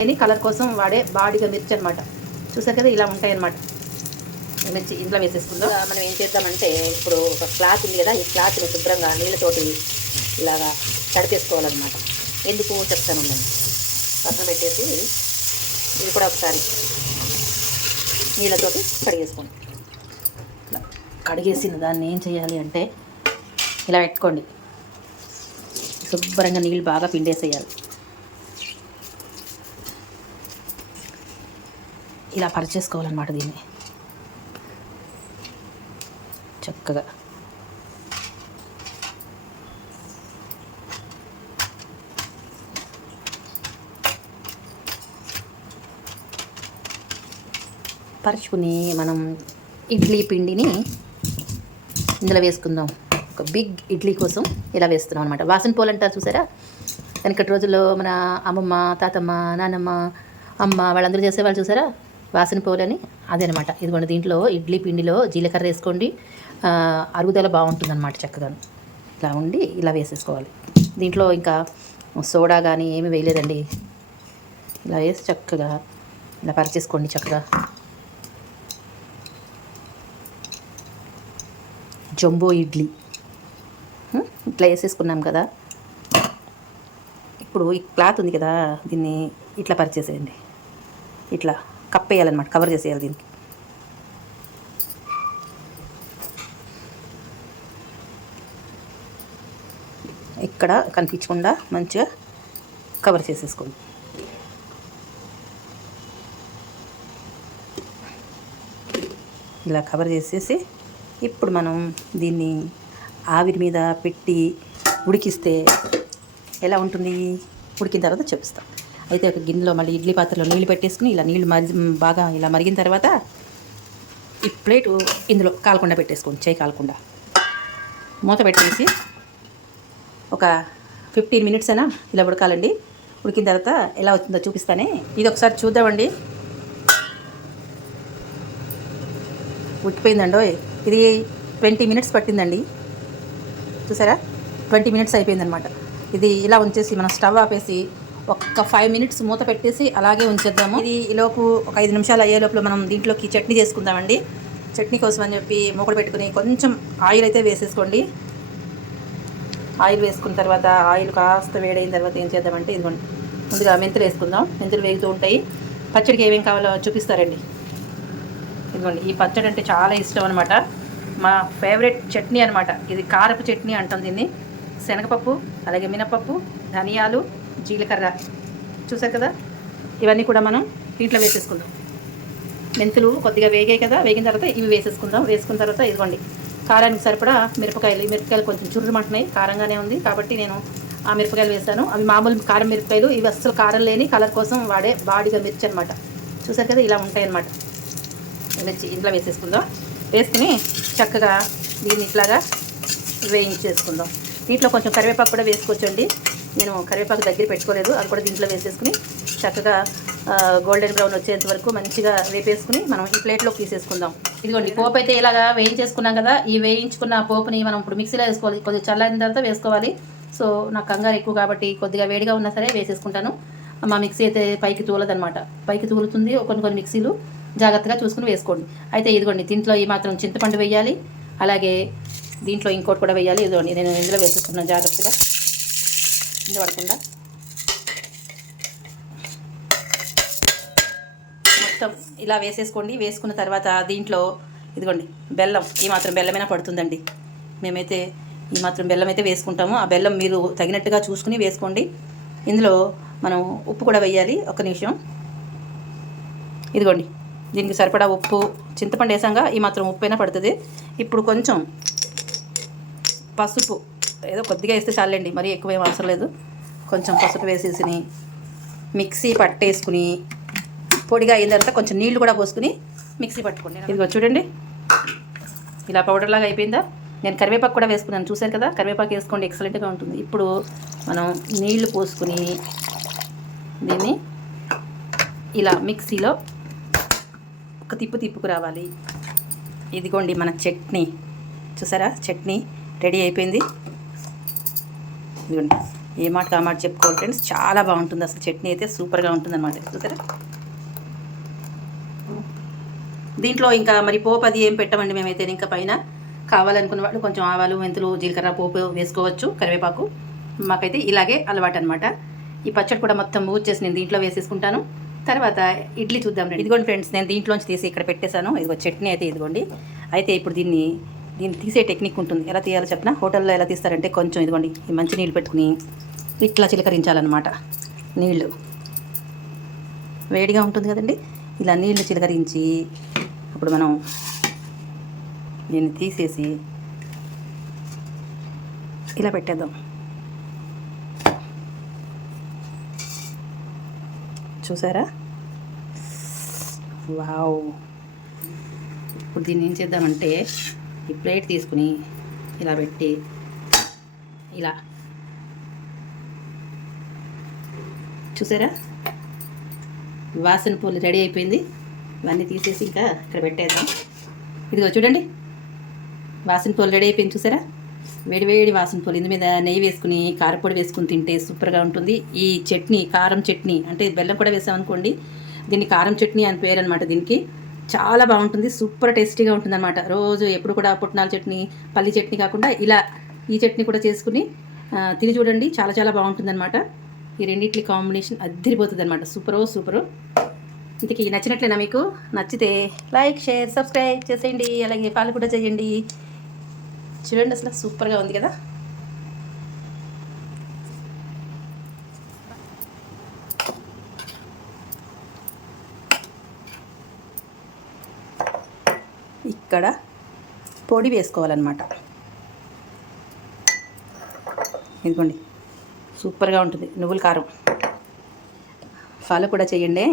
Colour కోసం వాడే బాడిగ మిర్చి అనమాట. చూసారు కదా, ఇలా ఉంటాయి అన్నమాట. మిర్చి ఇంట్లో వేసేసుకుందాం. మనం ఏం చేద్దామంటే, ఇప్పుడు ఒక క్లాత్ ఉంది కదా, ఈ క్లాత్ని శుభ్రంగా నీళ్ళతోటి ఇలాగా తడిపేసుకోవాలన్నమాట. ఎందుకు చెప్తాను నేను. పక్కన పెట్టేసి ఇది కూడా ఒకసారి నీళ్ళతోటి కడిగేసుకోండి. ఇలా కడిగేసిన దాన్ని ఏం చేయాలి అంటే, ఇలా పెట్టుకోండి. శుభ్రంగా నీళ్ళు బాగా పిండేసేయాలి. ఇలా పరిచేసుకోవాలన్నమాట. దీన్ని చక్కగా పరుచుకుని మనం ఇడ్లీ పిండిని ఇందులో వేసుకుందాం. ఒక బిగ్ ఇడ్లీ కోసం ఇలా వేస్తున్నాం అనమాట. వాసన పోలు అంటారు చూసారా, వెనకటి రోజుల్లో మన అమ్మమ్మ, తాతమ్మ, నానమ్మ, అమ్మ వాళ్ళందరూ చేసేవాళ్ళు చూసారా, వాసన పోలని. అదనమాట. ఇదిగోండి, దీంట్లో ఇడ్లీ పిండిలో జీలకర్ర వేసుకోండి, అరుగుదల బాగుంటుంది అనమాట. చక్కగా ఇలా ఉండి ఇలా వేసేసుకోవాలి. దీంట్లో ఇంకా సోడా కానీ ఏమీ వేయలేదండి. ఇలా వేసి చక్కగా ఇలా పరిచేసుకోండి. చక్కగా జంబో ఇడ్లీ ఇట్లా వేసేసుకున్నాం కదా. ఇప్పుడు ఈ క్లాత్ ఉంది కదా, దీన్ని ఇట్లా పరిచేసేయండి. ఇట్లా కప్పేయాలన్నమాట, కవర్ చేసేయాలి. దీనికి ఇక్కడ కనిపించకుండా మంచిగా కవర్ చేసేసుకోండి. ఇలా కవర్ చేసేసి ఇప్పుడు మనం దీన్ని ఆవిరి మీద పెట్టి ఉడికిస్తే ఎలా ఉంటుంది, ఉడికిన తర్వాత చూపిస్తాం. అయితే ఒక గిన్నెలో మళ్ళీ ఇడ్లీ పాత్రలో నీళ్ళు పెట్టేసుకుని ఇలా నీళ్ళు బాగా ఇలా మరిగిన తర్వాత ఈ ప్లేటు ఇందులో కాలకుండా పెట్టేసుకోండి. చేయి కాలకుండా మూత పెట్టేసి ఒక 15 మినిట్స్ అయినా ఇలా ఉడకాలండి. ఉడికిన తర్వాత ఎలా అవుతుందో చూపిస్తానే. ఇది ఒకసారి చూద్దామండి. ఉడికిపోయిందండో. ఇది 20 మినిట్స్ పట్టిందండి. చూసారా, 20 మినిట్స్ అయిపోయిందనమాట. ఇది ఇలా ఉంచేసి మనం స్టవ్ ఆపేసి ఒక 5 మినిట్స్ మూత పెట్టేసి అలాగే ఉంచేద్దాము. ఇది ఈలోపు ఒక 5 నిమిషాలు అయ్యే లోపల మనం దీంట్లోకి చట్నీ చేసుకుందామండి. చట్నీ కోసం అని చెప్పి మూకలు పెట్టుకుని కొంచెం ఆయిల్ అయితే వేసేసుకోండి. ఆయిల్ వేసుకున్న తర్వాత ఆయిల్ కాస్త వేడైన తర్వాత ఏం చేద్దామంటే, ఇదిగోండి ముందుగా మెంతులు వేసుకుందాం. మెంతులు వేగుతూ ఉంటాయి. పచ్చడికి ఏమేమి కావాలో చూపిస్తారండి. ఇదిగోండి, ఈ పచ్చడి అంటే చాలా ఇష్టం అనమాట. మా ఫేవరెట్ చట్నీ అనమాట. ఇది కారపు చట్నీ అంటాం దీన్ని. శనగపప్పు, అలాగే మినపప్పు, ధనియాలు, జీలకర్ర చూసారు కదా, ఇవన్నీ కూడా మనం దీంట్లో వేసేసుకుందాం. మెంతులు కొద్దిగా వేగాయి కదా, వేగిన తర్వాత ఇవి వేసేసుకుందాం. వేసుకున్న తర్వాత ఇదిగోండి కారానికి సరిపడా మిరపకాయలు. ఈ మిరపకాయలు కొంచెం చుర్రుమంటున్నాయి, కారంగానే ఉంది కాబట్టి నేను ఆ మిరపకాయలు వేసాను. అవి మామూలు కారం మిరపకాయలు. ఇవి అస్సలు కారం లేని కలర్ కోసం వాడే బాడిగ మిర్చి అనమాట. చూసారు కదా, ఇలా ఉంటాయి అన్నమాట. మిర్చి ఇంట్లో వేసేసుకుందాం. వేసుకుని చక్కగా దీన్ని ఇట్లాగా వేయించేసుకుందాం. దీంట్లో కొంచెం కరివేపాకు కూడా వేసుకోవచ్చండి. నేను కరివేపాకు దగ్గర పెట్టుకోలేదు, అది కూడా దీంట్లో వేసేసుకుని చక్కగా గోల్డెన్ బ్రౌన్ వచ్చేంత వరకు మంచిగా వేపేసుకుని మనం ఈ ప్లేట్లోకి తీసేసుకుందాం. ఇదిగోండి, పోపు అయితే ఇలాగా వేయించేసుకున్నాం కదా. ఈ వేయించుకున్న పోపుని మనం ఇప్పుడు మిక్సీలో వేసుకోవాలి. కొద్దిగా చల్లారిన తర్వాత వేసుకోవాలి. సో నాకు కంగారు ఎక్కువ కాబట్టి కొద్దిగా వేడిగా ఉన్నా సరే వేసేసుకుంటాను. మా మిక్సీ అయితే పైకి తూలదనమాట. పైకి తూలుతుంది కొన్ని మిక్సీలు, జాగ్రత్తగా చూసుకుని వేసుకోండి. అయితే ఇదిగోండి, దీంట్లో ఈ మాత్రం చింతపండు వేయాలి. అలాగే దీంట్లో ఇంకోటి కూడా వేయాలి. ఇదిగోండి, నేను ఇందులో వేసేసుకున్నాను జాగ్రత్తగా కింద పడకుండా. మొత్తం ఇలా వేసేసుకోండి. వేసుకున్న తర్వాత దీంట్లో ఇదిగోండి బెల్లం, ఈ మాత్రం బెల్లమైనా పడుతుందండి. మేమైతే ఈ మాత్రం బెల్లం అయితే వేసుకుంటాము. ఆ బెల్లం మీరు తగినట్టుగా చూసుకుని వేసుకోండి. ఇందులో మనం ఉప్పు కూడా వేయాలి. ఒక్క నిమిషం. ఇదిగోండి, దీనికి సరిపడా ఉప్పు, చింతపండు వేసాగా ఈ మాత్రం ఉప్పు అయినా పడుతుంది. ఇప్పుడు కొంచెం పసుపు, ఏదో కొద్దిగా వేస్తే చాలండి, మరీ ఎక్కువ ఏం అవసరం లేదు. కొంచెం పసుపు వేసేసి మిక్సీ పట్టేసుకుని పొడిగా అయిన తర్వాత కొంచెం నీళ్లు కూడా పోసుకుని మిక్సీ పట్టుకోండి. ఇదిగో చూడండి, ఇలా పౌడర్ లాగా అయిపోయిందా. నేను కరివేపాకు కూడా వేసుకున్నాను, చూసారు కదా. కరివేపాకు వేసుకోండి, ఎక్సలెంట్గా ఉంటుంది. ఇప్పుడు మనం నీళ్లు పోసుకుని దీన్ని ఇలా మిక్సీలో ఒక తిప్పుకు రావాలి. ఇదిగోండి మన చట్నీ, చూసారా, చట్నీ రెడీ అయిపోయింది. ఇదిగోండి, ఏ మాట కా మాట చెప్పుకోవాలి ఫ్రెండ్స్, చాలా బాగుంటుంది అసలు. చట్నీ అయితే సూపర్గా ఉంటుంది అనమాట. చూసారా, దీంట్లో ఇంకా మరి పోపు అది ఏం పెట్టమండి మేమైతే. ఇంకా పైన కావాలనుకున్న వాళ్ళు కొంచెం ఆవాలు, మెంతులు, జీలకర్ర పోపు వేసుకోవచ్చు, కరివేపాకు. మాకైతే ఇలాగే అలవాటు అనమాట. ఈ పచ్చడి కూడా మొత్తం చేసి నేను దీంట్లో వేసేసుకుంటాను. తర్వాత ఇడ్లీ చూద్దాం. ఇదిగోండి ఫ్రెండ్స్, నేను దీంట్లోంచి తీసి ఇక్కడ పెట్టేశాను. ఇదిగో చట్నీ అయితే ఇదిగోండి. అయితే ఇప్పుడు దీన్ని తీసే టెక్నిక్ ఉంటుంది. ఎలా తీయాలో చెప్పిన, హోటల్లో ఎలా తీస్తారంటే కొంచెం ఇదిగోండి ఈ మంచి నీళ్ళు పెట్టుకుని ఇట్లా చిలకరించాలన్నమాట. నీళ్ళు వేడిగా ఉంటుంది కదండి, ఇలా నీళ్లు చిలకరించి అప్పుడు మనం దీన్ని తీసేసి ఇలా పెట్టేద్దాం. చూసారా, వావ్. ఇప్పుడు దీన్ని ఏం చేద్దామంటే ఈ ప్లేట్ తీసుకుని ఇలా పెట్టి ఇలా, చూసారా వాసన పూలు రెడీ అయిపోయింది. ఇవన్నీ తీసేసి ఇంకా ఇక్కడ పెట్టేద్దాం. ఇదిగో చూడండి, వాసన పూలు రెడీ అయిపోయింది. చూసారా, వేడి వేడి వాసన పూలు. ఇందు మీద నెయ్యి వేసుకుని కారపొడి వేసుకుని తింటే సూపర్గా ఉంటుంది. ఈ చట్నీ కారం చట్నీ అంటే బెల్లం కూడా వేసామనుకోండి, దీన్ని కారం చట్నీ అని పేరు అనమాట. దీనికి చాలా బాగుంటుంది, సూపర్ టేస్టీగా ఉంటుంది అనమాట. రోజు ఎప్పుడు కూడా పుట్నాల చట్నీ, పల్లి చట్నీ కాకుండా ఇలా ఈ చట్నీ కూడా చేసుకుని తిని చూడండి, చాలా చాలా బాగుంటుంది అనమాట. ఈ రెండింటి కాంబినేషన్ అద్దరిపోతుంది అనమాట. సూపరు. ఇంతకీ నచ్చినట్లేనా? మీకు నచ్చితే లైక్, షేర్, సబ్స్క్రైబ్ చేసేయండి. అలాగే ఫాలో కూడా చేయండి. చూడండి అసలు సూపర్గా ఉంది కదా. ఇక్కడ పొడి వేసుకోవాలన్నమాట. ఇదిగోండి, సూపర్గా ఉంటుంది నువ్వుల కారం. ఫాలో కూడా చేయండి.